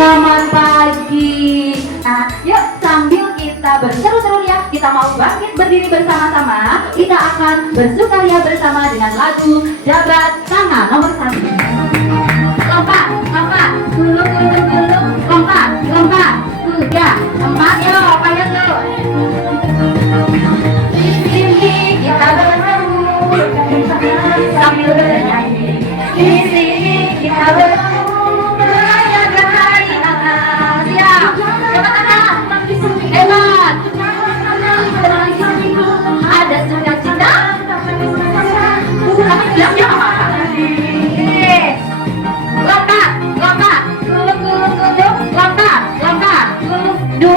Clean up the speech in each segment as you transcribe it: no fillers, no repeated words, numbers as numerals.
Selamat pagi. Nah, yuk sambil kita berseru-seru ya, kita mau bangkit berdiri bersama-sama. Kita akan bersukaria bersama dengan lagu Jabat Tangan nomor 1. Lompat, lompat, gulung, gulung, gulung, lompat, lompat, 3, 4, yuk, payah tuh. Di sini kita bertemu sambil bernyanyi. Di sini kita bertemu. Hebat. Ada sukacita. Tapi biasanya apa? Lompat, lompat, gulung, gulung, gulung, lompat, lompat, gulung, 2,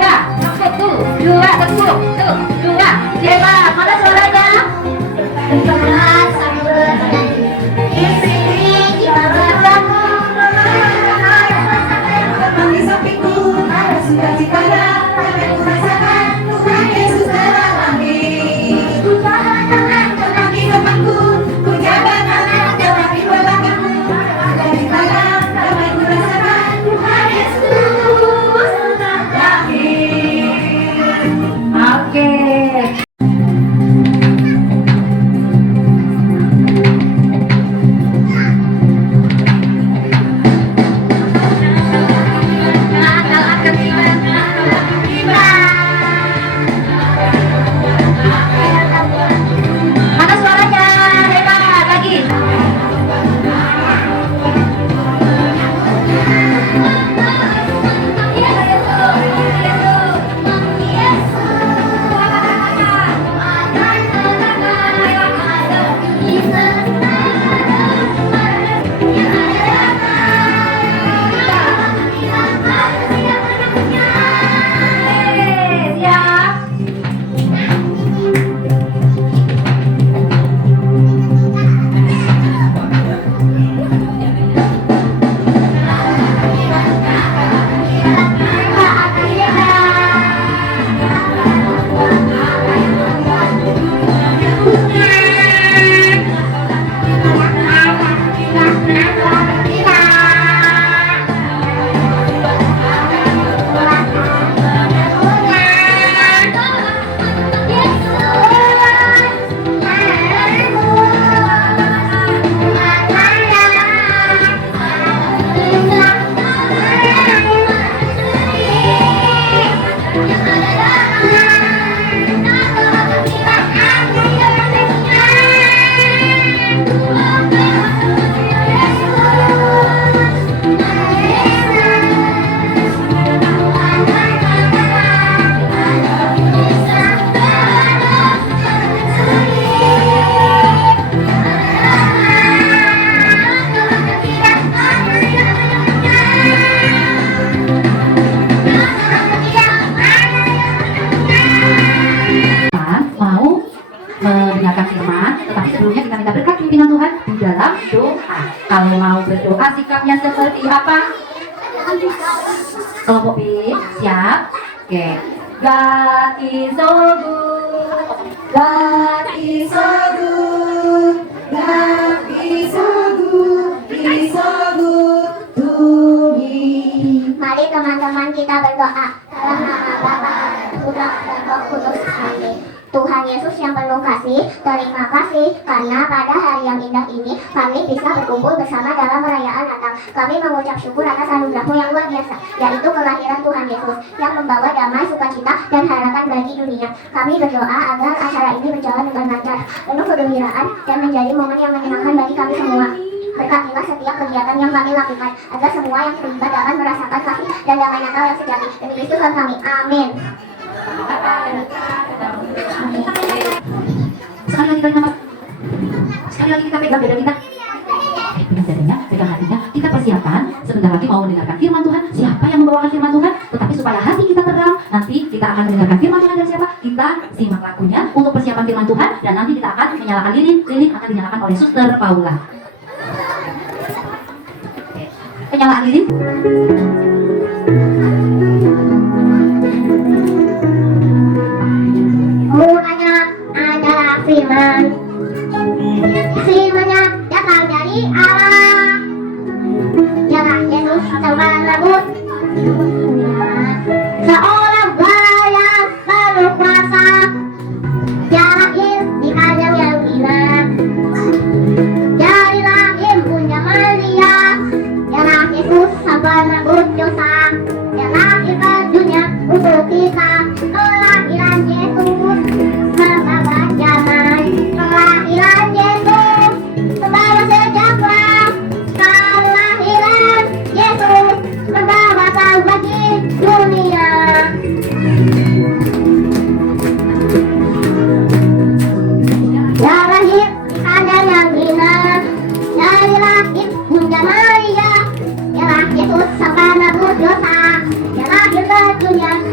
1, 2, tekuk, 2, hebat. Mana suaranya? Hebat, sambil bernyanyi. Di sini kita bertemu. Di sampingku ada sukacita. Kalau mau berdoa sikapnya seperti apa? Kelompok B, siap? Oke. God is so good. God is so good. God is so good. He's so good to me. Mari teman-teman kita berdoa. Dalam nama Bapa, Putra, dan Roh Kudus. Amin. Tuhan Yesus yang penuh kasih, terima kasih karena pada hari yang indah ini kami bisa berkumpul bersama dalam perayaan Natal. Kami mengucap syukur atas anugerah-Mu yang luar biasa, yaitu kelahiran Tuhan Yesus yang membawa damai, sukacita, dan harapan bagi dunia. Kami berdoa agar acara ini berjalan dengan lancar, penuh kegembiraan, dan menjadi momen yang menyenangkan bagi kami semua. Berkatilah setiap kegiatan yang kami lakukan, agar semua yang terlibat dapat merasakan kasih dan damai Natal yang sejati. Demi Kristus Tuhan kami. Amin. Sekali lagi kalian apa? Sekali lagi kita pegang dada kita. Pegang dadanya, pegang hatinya. Kita persiapkan sebentar lagi mau mendengarkan firman Tuhan. Siapa yang membawakan firman Tuhan? Tetapi supaya hati kita tenang, nanti kita akan mendengarkan firman Tuhan dari siapa? Kita simak lagunya untuk persiapan firman Tuhan, dan nanti kita akan menyalakan lilin akan dinyalakan oleh Suster Paula. Penyalaan lilin. Mulanya adalah firman. Firman-Nya datang dari Allah. Ialah Yesus terbang rambut.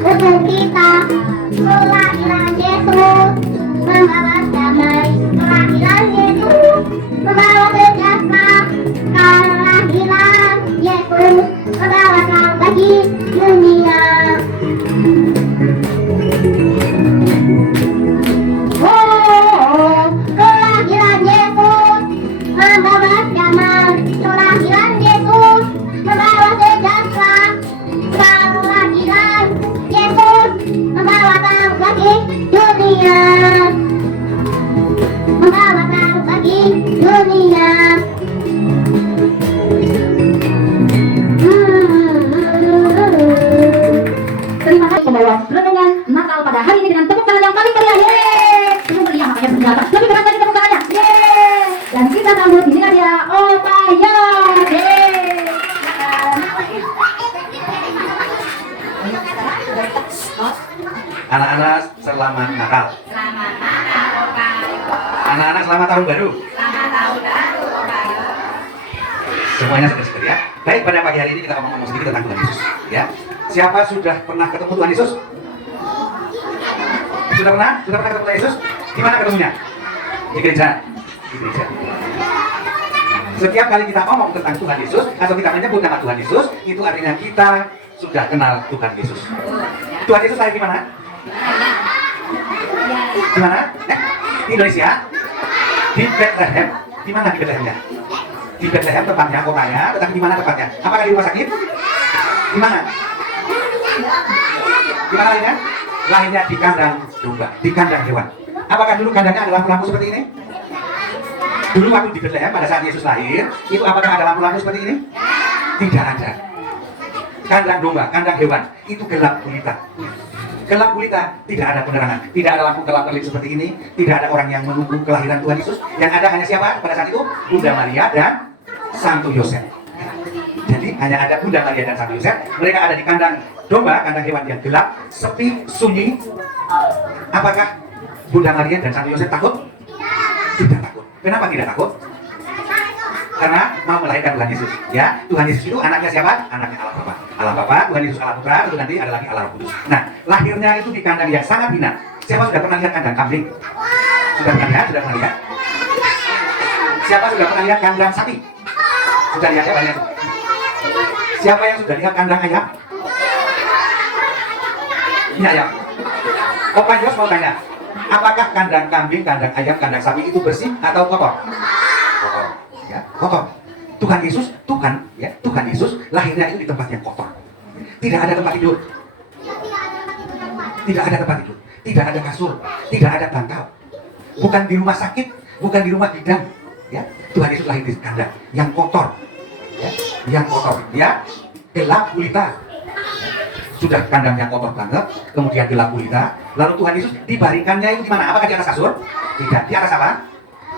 untuk kita. Kelahiran Yesus membawa damai. Kelahiran Yesus membawa sejahtera. Kelahiran Yesus membawa terang bagi dunia. Oh, kelahiran Yesus membawa damai. Kelahiran Yesus membawa sejahtera. Kelahiran Yesus membawa terang bagi dunia. Membawa terang bagi dunia. Terima kasih pembawa renungan Natal pada hari ini dengan tepuk tangan yang paling meriah. Yeay! Itu meriah makanya berjalan. Lebih keras lagi tepuk tangannya. Yeay! Dan kita sambut ini dia Opaya. Yeay! Anak-anak selamat Natal. Selamat Natal Opaya. Anak-anak selamat tahun baru. Selamat tahun baru Opaya. Semuanya seger-seger ya. Baik, pada pagi hari ini kita ngomong sedikit tentang Tuhan Yesus ya. Siapa sudah pernah ketemu Tuhan Yesus? Sudah pernah? Sudah pernah ketemu Tuhan Yesus? Di mana ketemunya? Di gereja. Di gereja. Setiap kali kita ngomong tentang Tuhan Yesus atau kita menyebut nama Tuhan Yesus, itu artinya kita sudah kenal Tuhan Yesus. Tuhan Yesus lahir di mana? Di mana? Di Indonesia? Di Bethlehem. Di mana di Bethlehemnya? Di Bethlehem tempatnya, kotanya, tetapi di mana tempatnya? Apakah di rumah sakit? Di mana? Di mana lahirnya? Lahirnya di kandang domba, di kandang hewan. Apakah dulu kandangnya ada lampu-lampu seperti ini? Dulu waktu di Bethlehem pada saat Yesus lahir, itu apakah ada lampu-lampu seperti ini? Tidak ada. Kandang domba, kandang hewan, itu gelap gulita. Gelap gulita, tidak ada penerangan, tidak ada lampu kelap-kelip seperti ini, tidak ada orang yang menunggu kelahiran Tuhan Yesus. Yang ada hanya siapa pada saat itu? Bunda Maria dan Santo Yosef. Jadi hanya ada Bunda Maria dan Santo Yosef. Mereka ada di kandang domba, kandang hewan yang gelap, sepi, sunyi. Apakah Bunda Maria dan Santo Yosef takut? Tidak takut. Kenapa tidak takut? Karena mau melahirkan Tuhan Yesus. Ya, Tuhan Yesus itu anaknya siapa? Anaknya Allah Bapa. Allah Bapa, Tuhan Yesus Allah Putra, lalu nanti ada lagi Allah Roh Kudus. Nah, lahirnya itu di kandang yang sangat hina. Siapa sudah pernah lihat kandang kambing? Sudah pernah lihat? Sudah pernah lihat? Siapa sudah pernah lihat kandang sapi? Sudah lihat ya banyak. Siapa yang sudah lihat kandang ayam? Ini ayam. Opa Jos mau tanya, apakah kandang kambing, kandang ayam, kandang sapi itu bersih atau kotor? Kotor. Ya, kotor. Tuhan Yesus, Tuhan Yesus lahirnya itu di tempat yang kotor. Tidak ada tempat tidur. Tidak ada tempat tidur. Tidak ada kasur. Tidak ada bantal. Bukan di rumah sakit, bukan di rumah bidan. Ya, Tuhan Yesus lahir di kandang yang kotor. Ya, yang kotor. Ya, gelap gulita. Sudah kandang yang kotor banget, kemudian gelap gulita. Lalu Tuhan Yesus dibaringkannya itu di mana? Apakah di atas kasur? Tidak. Di atas apa?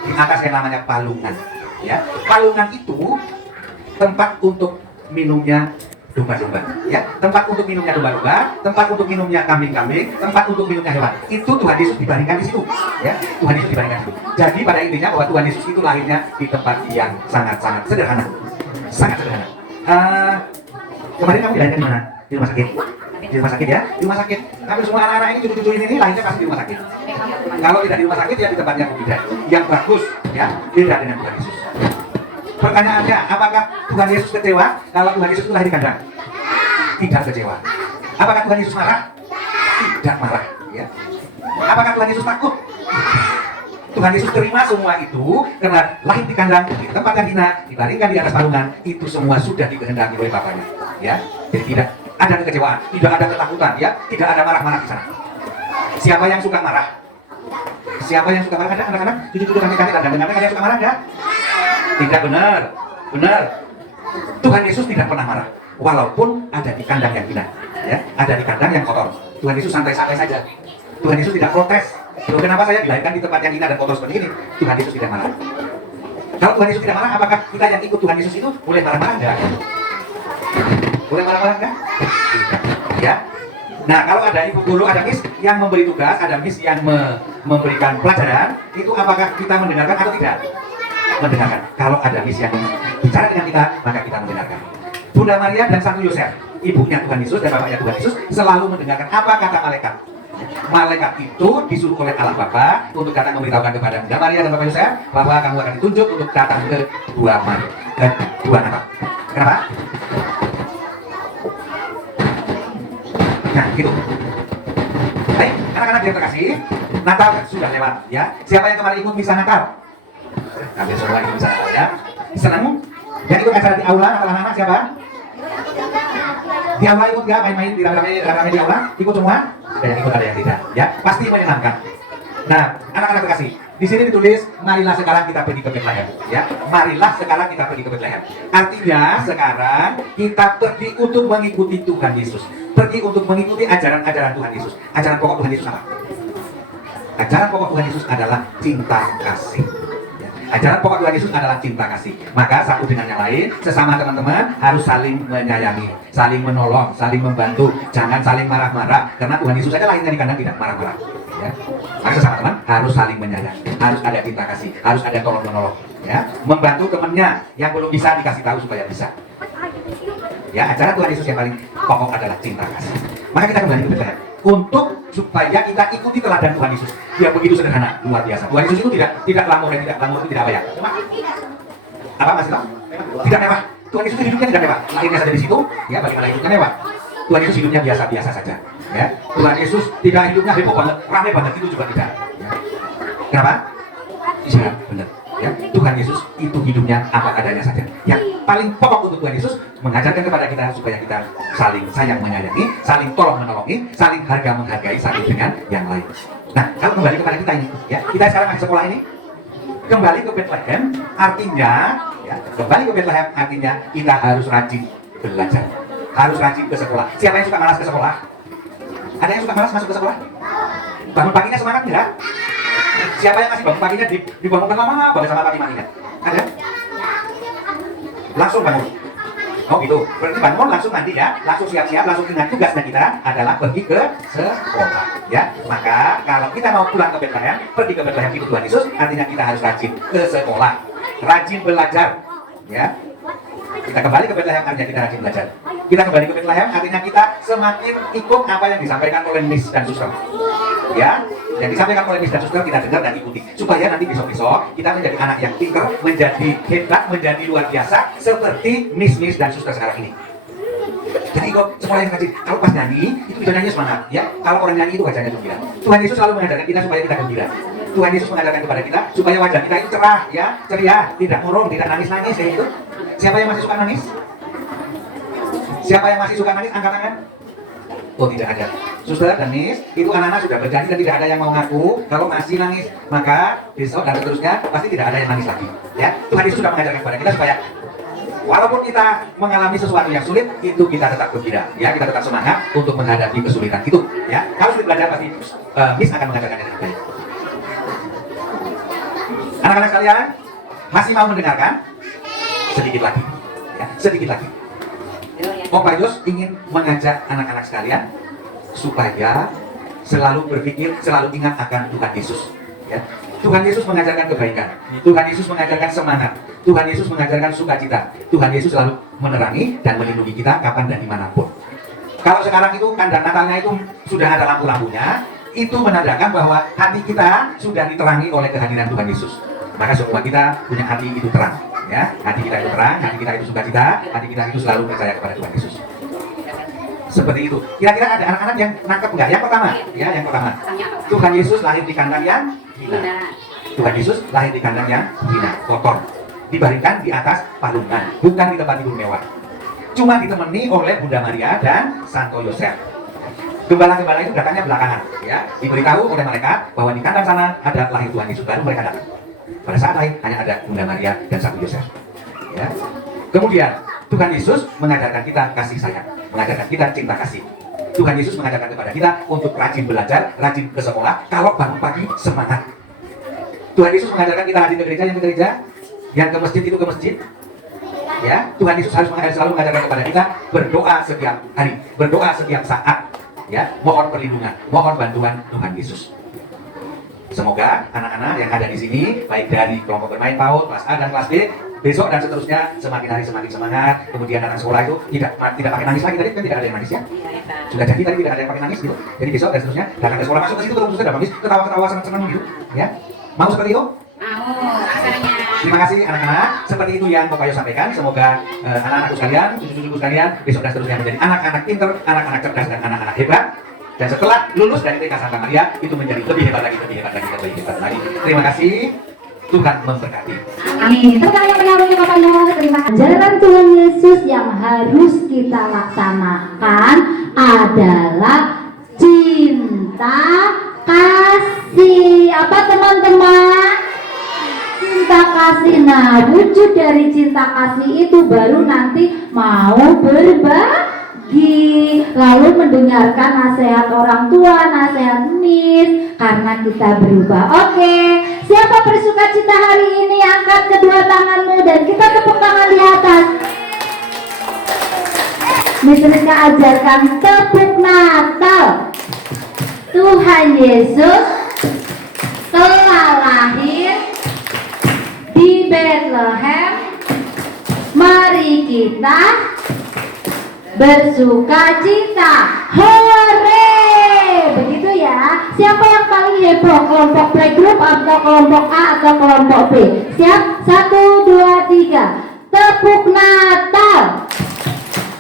Di atas yang namanya palungan. Ya, palungan itu tempat untuk minumnya domba-domba. Ya, tempat untuk minumnya domba-domba, tempat untuk minumnya kambing-kambing, tempat untuk minumnya hewan. Itu Tuhan Yesus dibaringkan di situ. Ya, Tuhan Yesus dibaringkan di situ. Jadi pada intinya bahwa Tuhan Yesus itu lahirnya di tempat yang sangat-sangat sederhana. Sangat sederhana. Kemarin kamu dilahirkan di mana? Di rumah sakit. Di rumah sakit ya, di rumah sakit. Hampir semua anak-anak ini cucu-cucu ini lahirnya pasti di rumah sakit. Kalau tidak di rumah sakit ya di tempat yang berbeda, yang bagus, ya, beda dengan Tuhan Yesus. Pertanyaannya, apakah Tuhan Yesus kecewa kalau Tuhan Yesus itu lahir di kandang? Tidak kecewa. Apakah Tuhan Yesus marah? Tidak marah. Ya. Apakah Tuhan Yesus takut? Tuhan Yesus terima semua itu karena lahir di kandang, di tempat yang hina, dibaringkan di atas palungan, itu semua sudah dikehendaki oleh Bapaknya. Ya, jadi tidak ada kekecewaan, tidak ada ketakutan, ya, tidak ada marah-marah di sana. Siapa yang suka marah? Siapa yang suka marah? Ada anak-anak, cucu-cucu kami dan dengar ada yang suka marah, ada? Tidak, benar, benar. Tuhan Yesus tidak pernah marah, walaupun ada di kandang yang hina, ya, ada di kandang yang kotor. Tuhan Yesus santai-santai saja. Tuhan Yesus tidak protes. Loh, kenapa saya dilahirkan di tempat yang hina dan kotor seperti ini? Tuhan Yesus tidak marah. Kalau Tuhan Yesus tidak marah, apakah kita yang ikut Tuhan Yesus itu boleh marah-marah enggak? Boleh marah-marah enggak? Ya. Nah, kalau ada ibu guru, ada miss yang memberi tugas, ada miss yang memberikan pelajaran, itu apakah kita mendengarkan atau tidak? Mendengarkan. Kalau ada miss yang bicara dengan kita, maka kita mendengarkan. Bunda Maria dan Santo Yosef, ibunya Tuhan Yesus dan bapaknya Tuhan Yesus, selalu mendengarkan apa kata malaikat. Malaikat itu disuruh oleh Allah Bapa untuk datang memberitahukan kepada Bunda Maria dan Bapak Yosef bahwa kamu akan ditunjuk untuk datang ke Gua Natal. Kenapa? Nah, gitu. Baik, anak-anak yang terkasih, Natal sudah lewat, ya. Siapa yang kemarin ikut misa Natal? Hampir semua ikut misa Natal, ya. Senang? Yang ikut acara di aula, anak-anak siapa? Di aula ikut nggak main-main di rame-rame di aula? Ikut semua? Ada yang ikut, ada yang tidak, ya. Pasti menyenangkan. Nah, anak-anak terkasih, di sini ditulis, marilah sekarang kita pergi ke Bethlehem, ya. Marilah sekarang kita pergi ke Bethlehem. Artinya sekarang kita pergi untuk mengikuti Tuhan Yesus, pergi untuk mengikuti ajaran-ajaran Tuhan Yesus. Ajaran pokok Tuhan Yesus apa? Ajaran pokok Tuhan Yesus adalah cinta kasih. Ya. Ajaran pokok Tuhan Yesus adalah cinta kasih. Maka satu dengan yang lain, sesama teman-teman harus saling menyayangi, saling menolong, saling membantu. Jangan saling marah-marah, karena Tuhan Yesus saja lahirnya di kandang tidak marah-marah. Ya. Maka sesama teman harus saling menyayangi, harus ada cinta kasih, harus ada tolong menolong. Ya. Membantu temannya yang belum bisa dikasih tahu supaya bisa. Ya, ajaran Tuhan Yesus yang paling pokok adalah cinta kasih. Maka kita kembali ke Bethlehem untuk supaya kita ikuti teladan Tuhan Yesus. Dia begitu sederhana, luar biasa. Tuhan Yesus itu tidak glamor dan tidak glamor itu tidak apa ya? Apa masih tahu? Tidak mewah. Tuhan Yesus hidupnya tidak mewah. Lahirnya saja di situ, ya bagaimana hidupnya mewah? Tuhan Yesus hidupnya biasa-biasa saja. Ya, Tuhan Yesus tidak hidupnya heboh banget, ramai banget, itu juga tidak. Ya. Kenapa? Iya, benar. Ya, Tuhan Yesus itu hidupnya apa adanya saja. Yang paling pokok untuk Tuhan Yesus mengajarkan kepada kita supaya kita saling sayang menyayangi, saling tolong menolongi, saling harga menghargai satu dengan yang lain. Nah, kalau kembali kepada kita ini, ya, kita sekarang masih sekolah ini, kembali ke Bethlehem artinya, ya, kembali ke Bethlehem artinya kita harus rajin belajar, harus rajin ke sekolah. Siapa yang suka malas ke sekolah? Ada yang suka malas masuk ke sekolah? Bangun paginya semangat enggak? Siapa yang masih bangun paginya dibangunkan lama banget sama pagi-paginya? Ada? Langsung bangun. Oh gitu. Berarti bangun langsung mandi ya, langsung siap-siap, langsung ingat tugasnya kita adalah pergi ke sekolah. Ya, maka kalau kita mau pulang ke Bethlehem, pergi ke Bethlehem itu Tuhan Yesus, artinya kita harus rajin ke sekolah, rajin belajar. Ya, kita kembali ke Bethlehem artinya kita rajin belajar. Kita kembali ke Bethlehem artinya kita semakin ikut apa yang disampaikan oleh Miss dan Suster. Ya, yang disampaikan oleh Miss dan Suster kita dengar dan ikuti supaya nanti besok-besok kita menjadi anak yang pintar, menjadi hebat, menjadi luar biasa seperti Miss dan Suster sekarang ini. Jadi kok sekolah yang rajin, kalau pas nyanyi itu bisa nyanyi semangat, ya. Kalau orang nyanyi itu wajahnya gembira. Tuhan Yesus selalu mengajarkan kita supaya kita gembira. Tuhan Yesus mengajarkan kepada kita supaya wajah kita itu cerah, ya, ceria, tidak murung, tidak nangis-nangis kayak gitu. Siapa yang masih suka nangis? Siapa yang masih suka nangis? Angkat tangan. Oh, tidak ada. Suster dan Miss, itu anak-anak sudah berjanji dan tidak ada yang mau ngaku kalau masih nangis. Maka besok dan seterusnya pasti tidak ada yang nangis lagi. Ya, Tuhan Yesus sudah mengajarkan kepada kita supaya walaupun kita mengalami sesuatu yang sulit, itu kita tetap gembira. Ya, kita tetap semangat untuk menghadapi kesulitan itu. Ya, kalau sulit belajar pasti Miss akan mengajarkannya dengan baik. Anak-anak sekalian, masih mau mendengarkan? Sedikit lagi. Ya, sedikit lagi. Om Pak Yos ingin mengajak anak-anak sekalian supaya selalu berpikir, selalu ingat akan Tuhan Yesus. Ya. Tuhan Yesus mengajarkan kebaikan, Tuhan Yesus mengajarkan semangat, Tuhan Yesus mengajarkan sukacita. Tuhan Yesus selalu menerangi dan melindungi kita kapan dan dimanapun. Kalau sekarang itu kandang Natalnya itu sudah ada lampu-lampunya, itu menandakan bahwa hati kita sudah diterangi oleh kehadiran Tuhan Yesus. Maka semua kita punya hati itu terang. Ya, hati kita itu terang, hati kita itu sukacita, hati kita itu selalu percaya kepada Tuhan Yesus. Seperti itu. Kira-kira ada anak-anak yang nangkep enggak? Yang pertama, ya, yang pertama. Tuhan Yesus lahir di kandang yang hina. Tuhan Yesus lahir di kandang yang hina, kotor. Dibaringkan di atas palungan, bukan di tempat tidur mewah. Cuma ditemani oleh Bunda Maria dan Santo Yosef. Gembala-gembala itu datangnya belakangan, ya. Diberitahu oleh malaikat bahwa di kandang sana ada lahir Tuhan Yesus, baru mereka datang. Pada saat lain hanya ada Bunda Maria dan Santo Yosef. Ya. Kemudian Tuhan Yesus mengajarkan kita kasih sayang, mengajarkan kita cinta kasih. Tuhan Yesus mengajarkan kepada kita untuk rajin belajar, rajin ke sekolah. Kalau bangun pagi semangat. Tuhan Yesus mengajarkan kita rajin ke gereja, yang ke gereja, yang ke masjid itu ke masjid. Ya, Tuhan Yesus harus selalu mengajarkan kepada kita berdoa setiap hari, berdoa setiap saat. Ya, mohon perlindungan, mohon bantuan Tuhan Yesus. Semoga anak-anak yang ada di sini, baik dari kelompok bermain PAUD, kelas A dan kelas B, besok dan seterusnya semakin hari semakin semangat. Kemudian anak sekolah itu tidak pakai nangis lagi, tadi kan tidak ada yang nangis ya. Sudah jadi tadi tidak ada yang pakai nangis gitu. Jadi besok dan seterusnya datang ke sekolah, masuk ke situ terus sudah habis ketawa-ketawa senang-senang gitu, ya. Mau seperti itu? Mau, asalnya. Terima kasih anak-anak. Seperti itu yang Bapak Yo sampaikan. Semoga anak-anakku sekalian, cucu-cucuku sekalian, besok dan seterusnya menjadi anak-anak pinter, anak-anak cerdas dan anak-anak hebat. Dan setelah lulus dari TK Santa Maria itu menjadi lebih hebat lagi, lebih hebat lagi, lebih hebat lagi. Terima kasih. Tuhan memberkati. Amin. Terima yang menaruhnya Bapak Yo. Terima kasih. Ajaran Tuhan Yesus yang harus kita laksanakan adalah cinta kasih. Apa teman-teman? Cinta kasih. Nah, wujud dari cinta kasih itu baru nanti mau berbagi, lalu mendengarkan nasihat orang tua, nasihat Miss, karena kita berubah. Oke, siapa bersuka cita hari ini? Angkat kedua tanganmu dan kita tepuk tangan di atas. Miss Rizka ajarkan tepuk Natal. Tuhan Yesus telah lahir di Bethlehem. Mari kita bersuka cita. Hore! Begitu ya. Siapa yang paling heboh? Kelompok playgroup atau kelompok A atau kelompok B? Siap? 1, 2, 3. Tepuk Natal.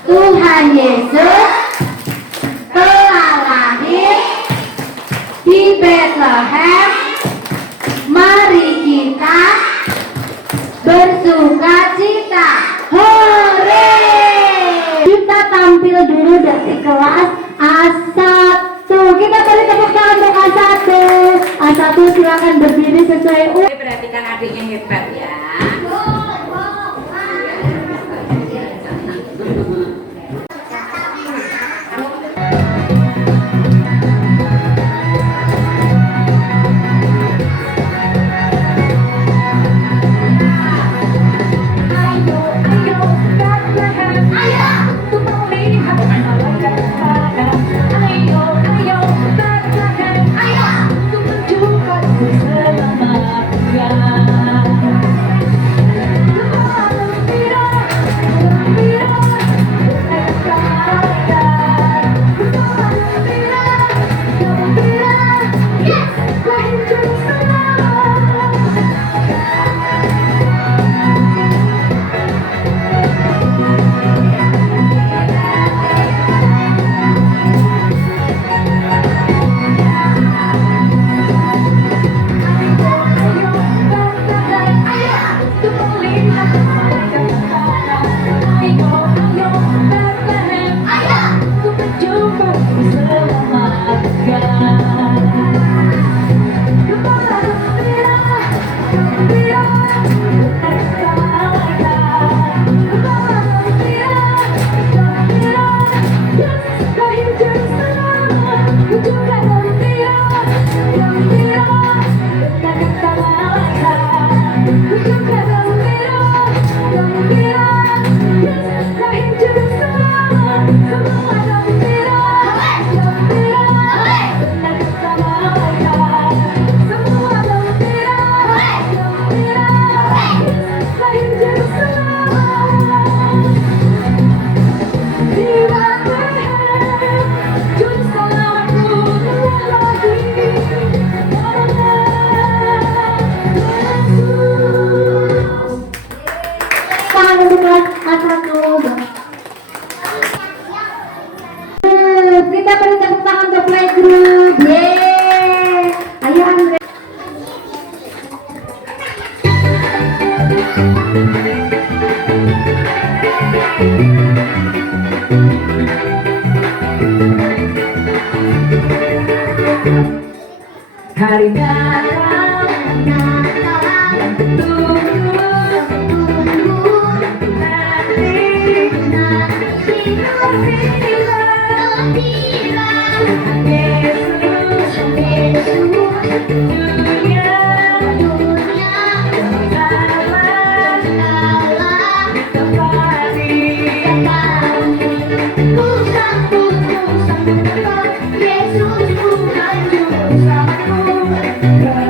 Tuhan Yesus telah lahir di Bethlehem. Mari kita bersuka cita. Hore! Kita tampil dulu dari kelas A1. Kita beri tepuk tangan untuk A1. A1 silakan berdiri sesuai Perhatikan adiknya hebat ya. Kita beri tepuk tangan untuk playgroup. Yeay. Ayo Andre. Hari Natal yang ditunggu Yesus bukan juru selamatku.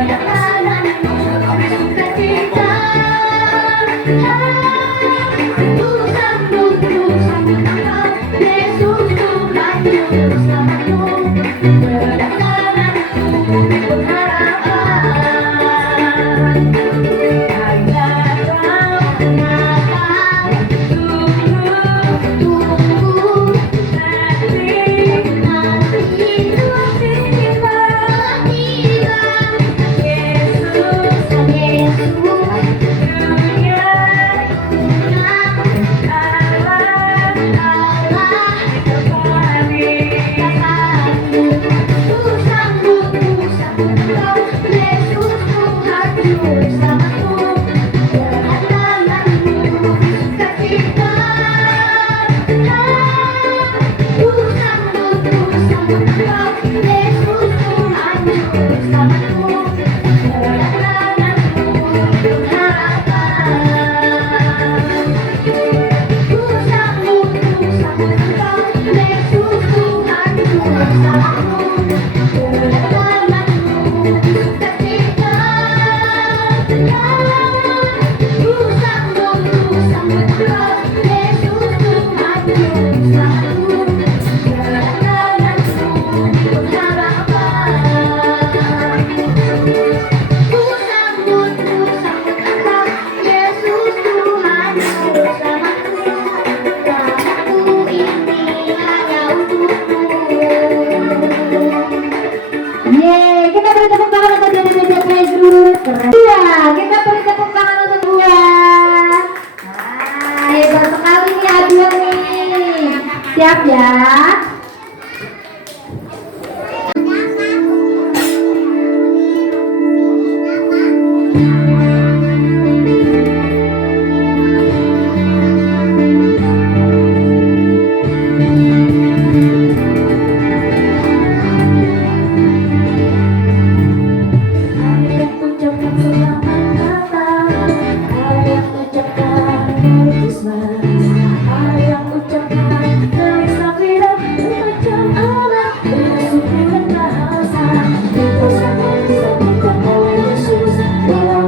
ucapkan selamat Natal, ada yang ucapkan Merry Christmas, ada yang ucapkan Feliz Navidad, bermacam alat bersuku dan bahasa. Kita semua disatukan oleh Yesus dalam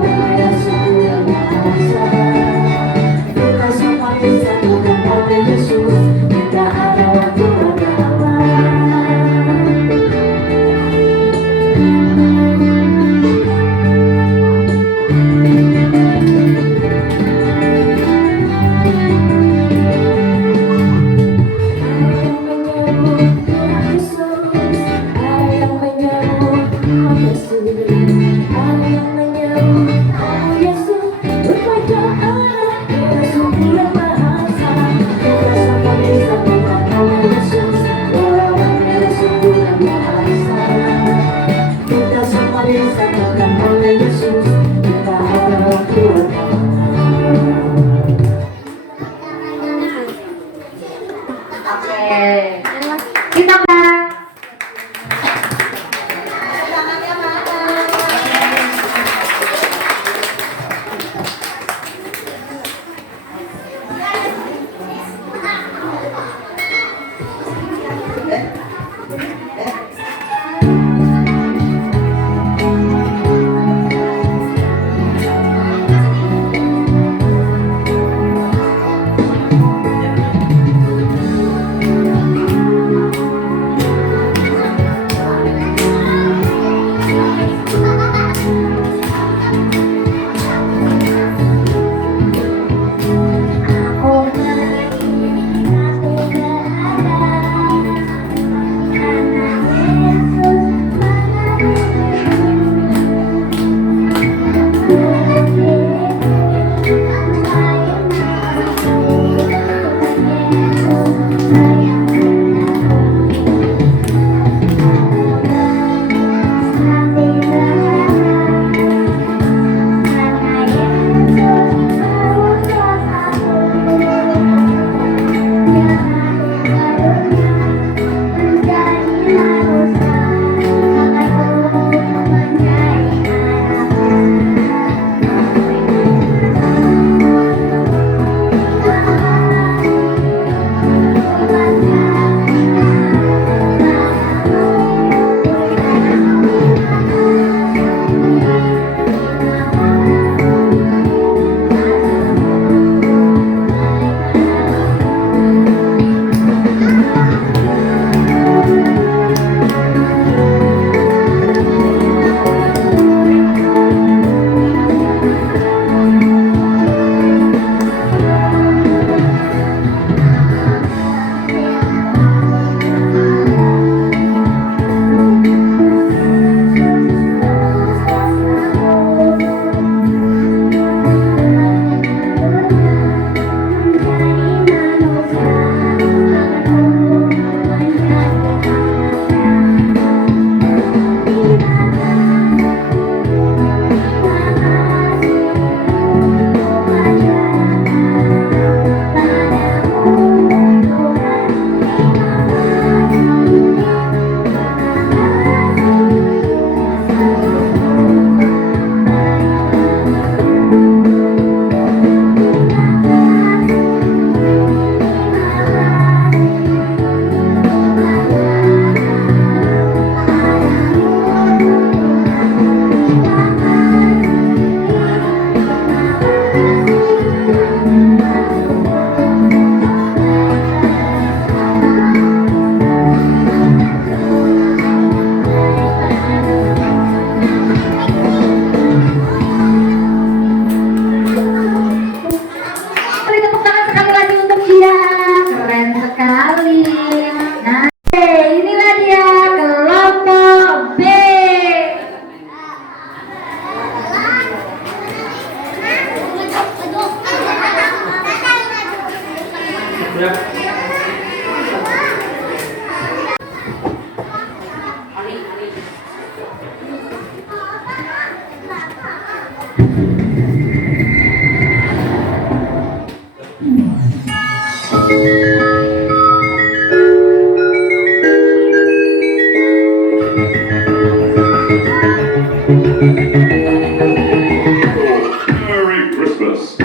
Merry Christmas.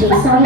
DJ Soy.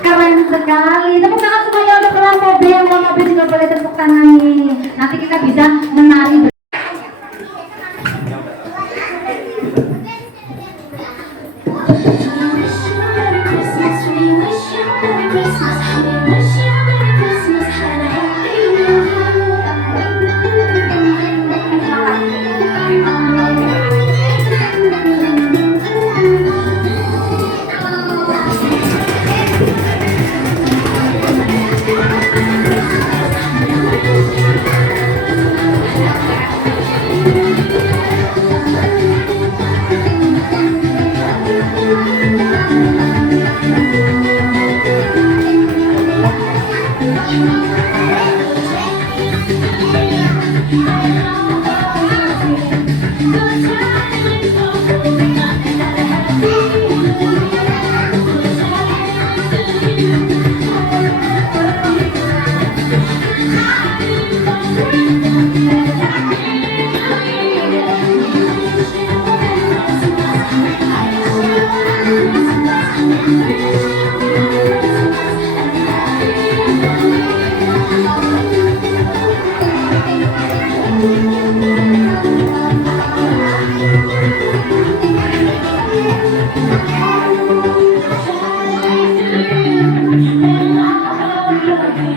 Keren sekali. Tepuk tangan semuanya untuk Kelam Mobil. Kelam Mobil juga boleh tepuk tangan nih. Nanti kita bisa menari.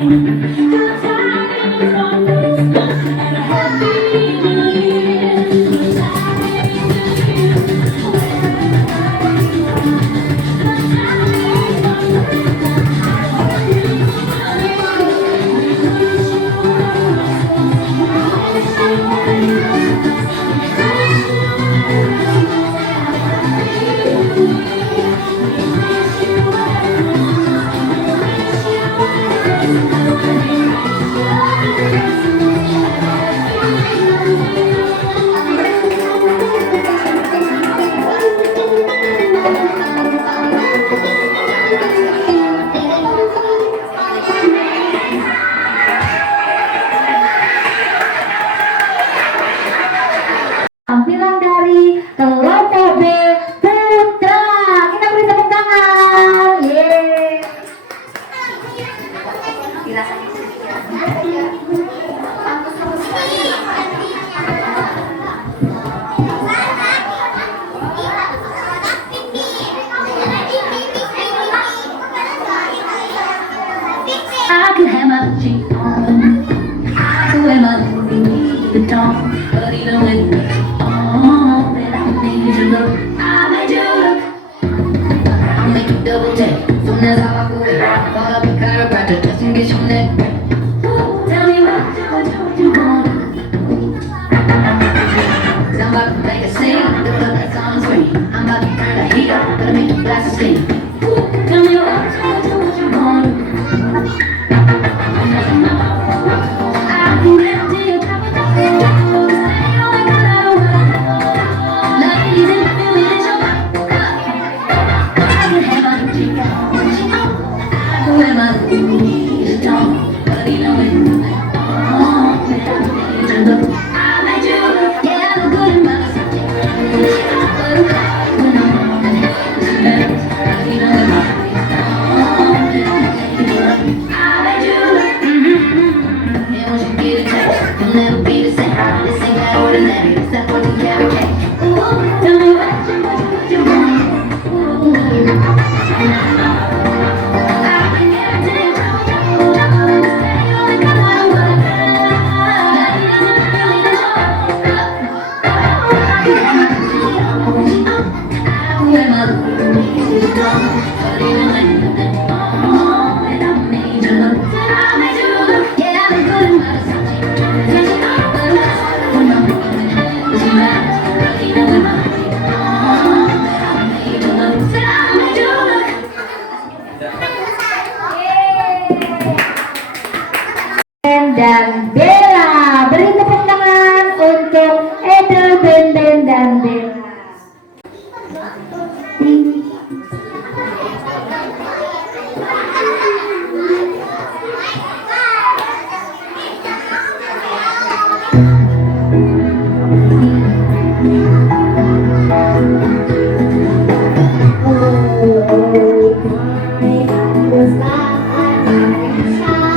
Good time. can have my cheek on. I can wear my Louis Vuitton, but even with the on, that I made you look, I made you look. I'll make you double take. Soon as I put it out, call up a chiropractor just to get your neck back. Tell me what you want. I'm about to make a scene, to put that on screen. I'm about to turn the heat up, gonna make you blast the steam. Tell me what you want. I can get up to your top of the floor. Stay awake all night. Ladies in the building, it's your I can have my cheek on. I can wear my Louis Vuitton, but even with my I made you look. I made you look. Yeah, I look good in my subject. But when I'm on the head, it's bad. Even with my I made you look. And once you get a taste, you'll never be the same. This ain't that ordinary. This that what you carry. Tell me what you want. Ooh. I can get it to you. Stay awake all night. Ladies in the building, it's your I can wear my Louis Vuitton, but even when you're on, and I made you look, I made you look. Yeah, I look good in my Versace. But when I'm running head, doesn't matter. But even with my on, I made you look, I made you look. Dan Bella, beri tepuk tangan untuk Edel, Benden, dan Bella. Was not I shy?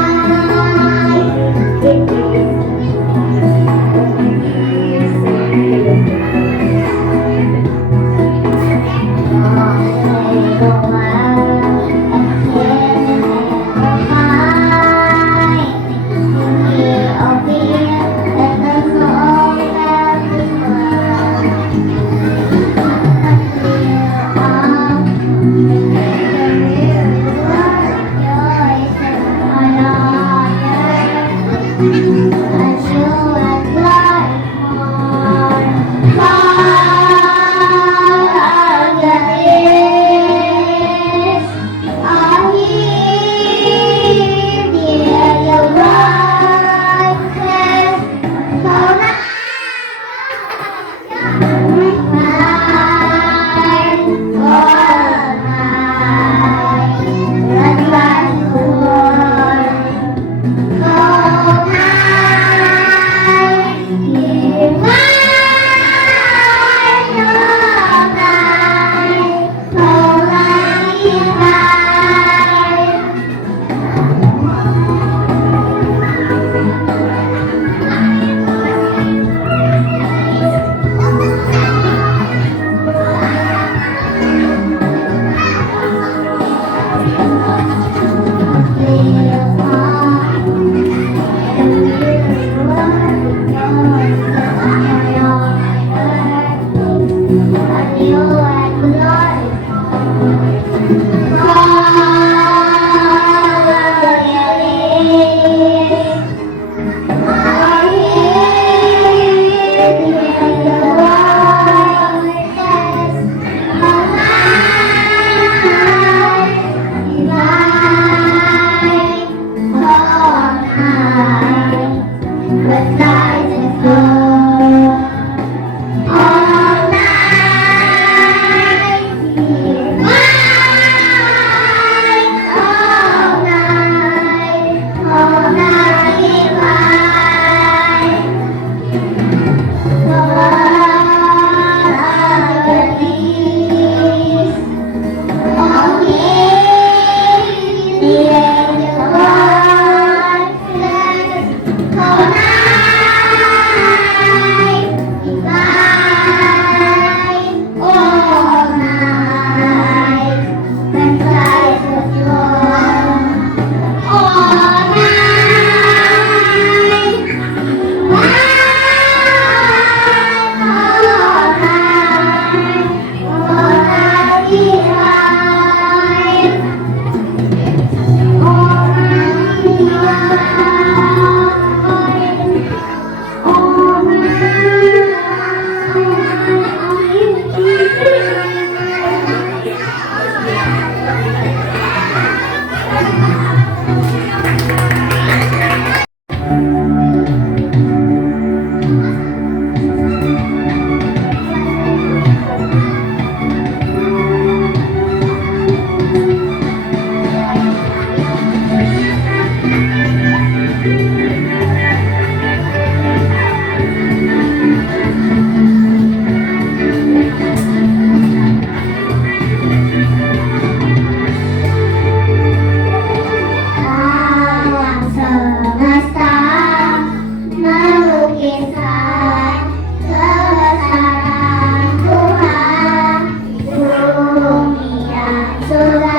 surga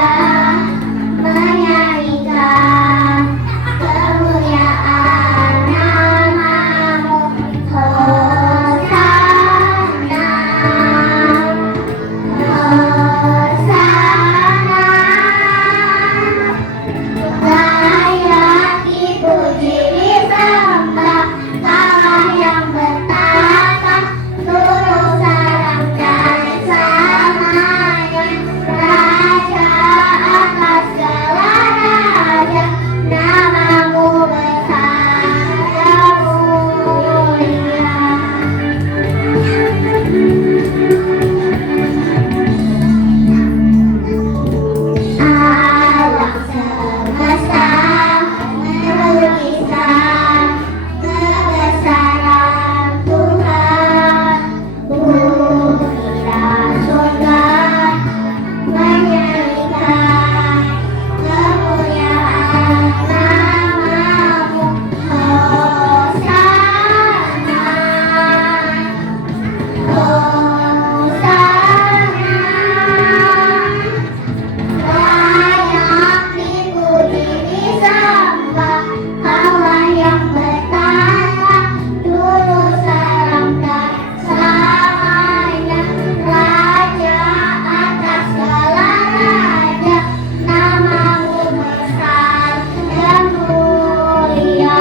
menyanyikan kemuliaan namamu. Hosana, Hosana, layak dipuji disembah, Allah yang bertata seluruh sarang dan selamanya. Raja atas segala raja, namamu besar dan mulia. Alam semesta melukiskan kebesaran Tuhan. Bumi dan surga menyanyikan kemuliaan namamu. Hosana, Hosana, layak dipuji disembah, Allah yang bertata seluruh sarang dan selamanya. Raja atas segala raja, namamu besar dan mulia.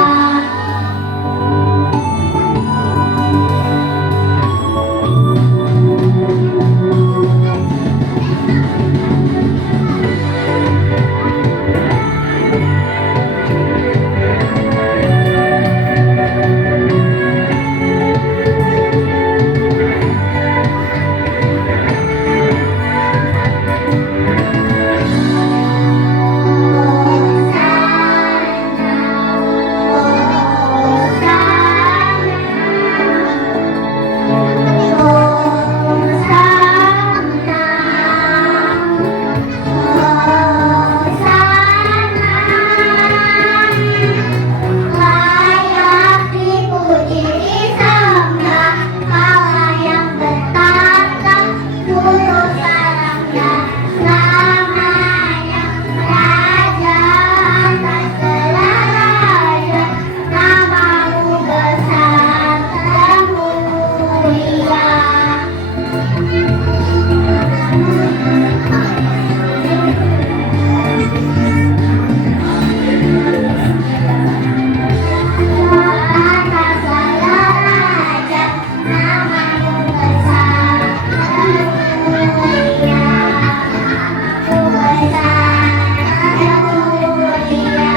Layak dipuji disembah, Allah yang bertata seluruh sarang dan selamanya. Raja atas segala raja, namamu besar dan mulia. Atas segala raja, namamu besar dan mulia. Besar dan mulia.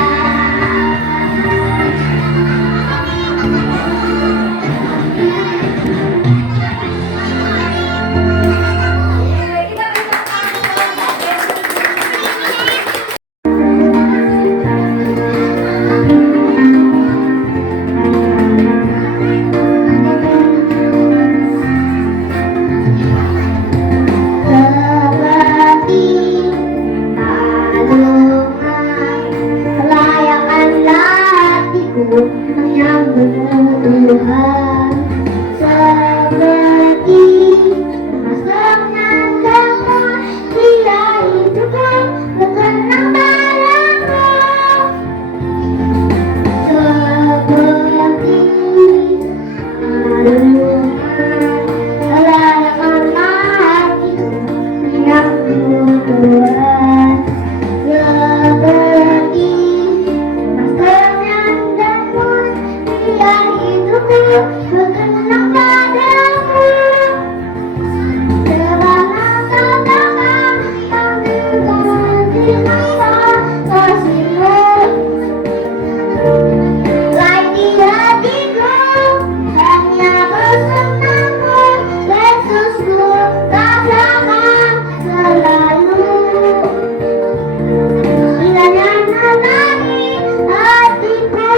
Seperti kalungan kelayakan hatiku menyambutmu Tuhan. Seperti masuknya kamu, dia hidupku berkenang padamu. Seperti kalungan kelayakan hatiku menyambut Tuhan. Seperti masuknya kamu, dia hidupku berkenang padamu. Sebab katakan yang diganti masa kasihmu. Baik di hatiku hanya bersenangmu, Yesusku rasakan selalu. Kiranya menenangi hatiku.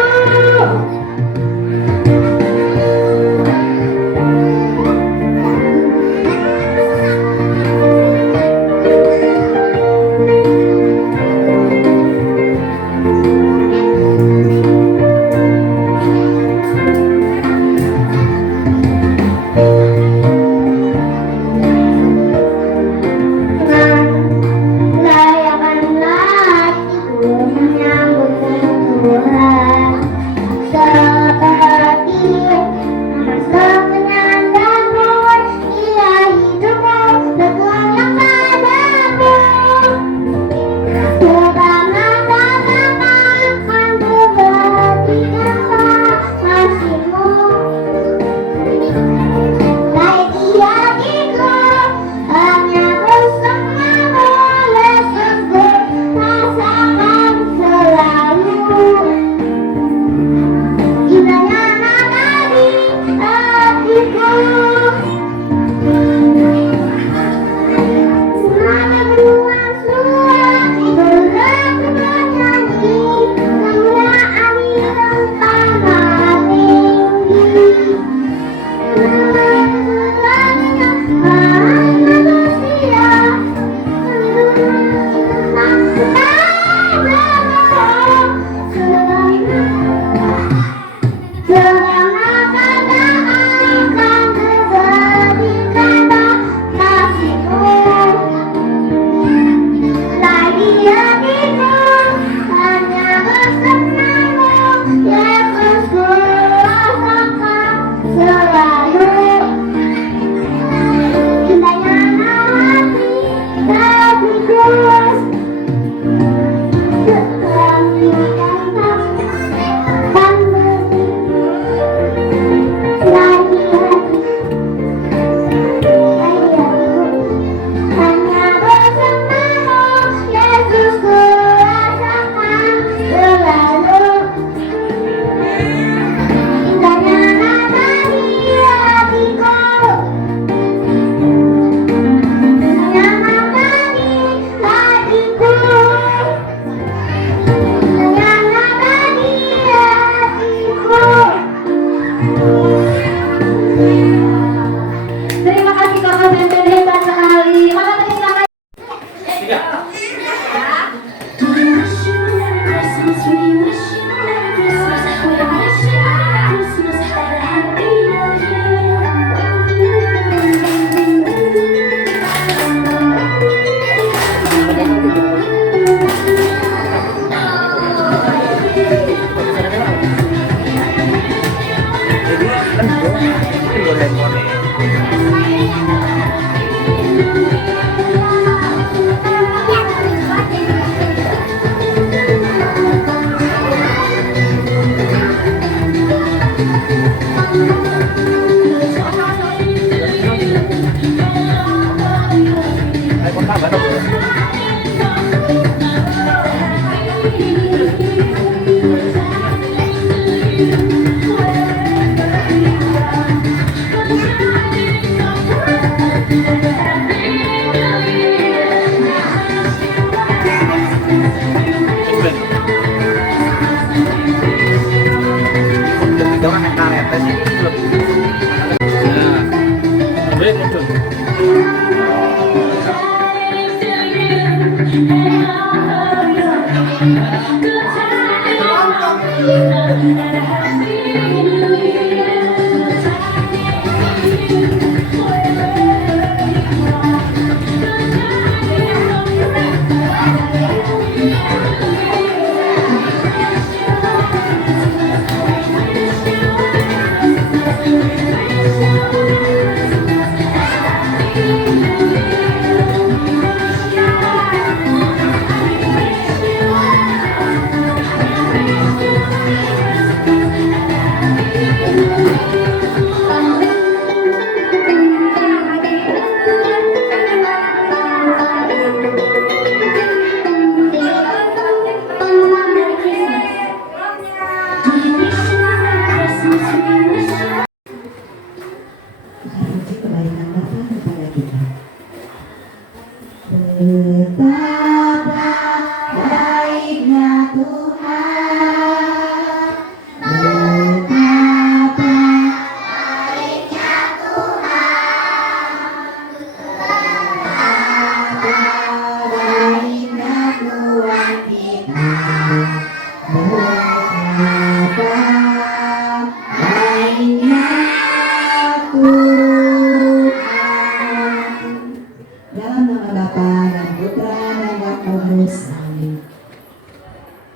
Paulus. Amin.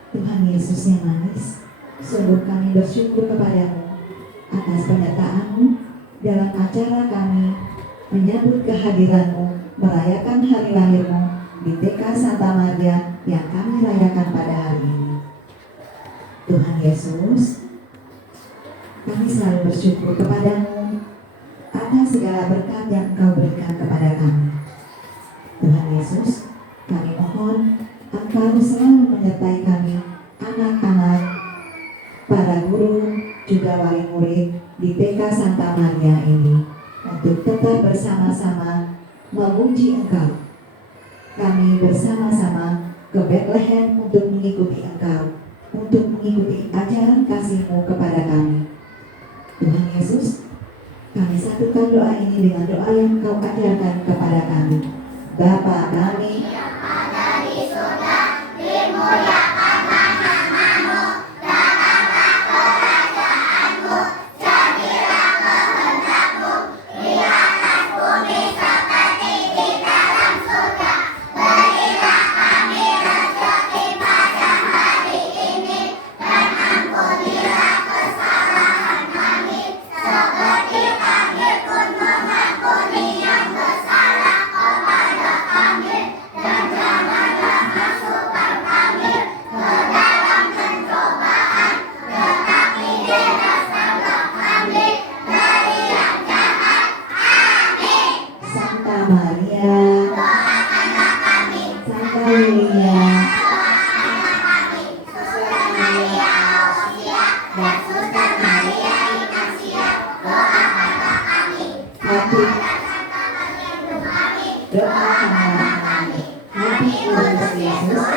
Tuhan Yesus yang manis, sungguh kami bersyukur kepadamu atas penyertaan-Mu dalam acara kami menyambut kehadiran-Mu, merayakan hari lahir-Mu di TK Santa Maria yang kami rayakan pada hari ini. Tuhan Yesus, kami selalu bersyukur kepadamu atas segala berkat yang Engkau berikan kepada kami. Tuhan Yesus, kami mohon Engkau selalu menyertai kami, anak-anak, para guru, juga wali murid di TK Santa Maria ini, untuk tetap bersama-sama memuji Engkau. Kami bersama-sama ke Bethlehem untuk mengikuti Engkau, untuk mengikuti ajaran kasih-Mu kepada kami. Tuhan Yesus, kami satukan doa ini dengan doa yang Engkau ajarkan kepada kami. Bapa kami yang ada di surga, dimuliakanlah nama-Mu, datanglah kerajaanmu, jadilah kehendak-Mu di atas bumi seperti di dalam surga. Berilah kami rezeki pada hari ini, dan ampunilah kesalahan kami, seperti kami pun mengampuni yang bersalah kepada kami. Dan janganlah masukkan kami ke dalam pencobaan, tetapi bebaskanlah kami dari yang jahat. Amin. Santa Maria, doakanlah kami. Santa Maria, doakanlah kami. Suster Maria Auxiliaria dan Suster Maria Ignatia, doakanlah kami. Hati Santa Maria Ibu kami, doakanlah kami. Hati Kudus Yesus,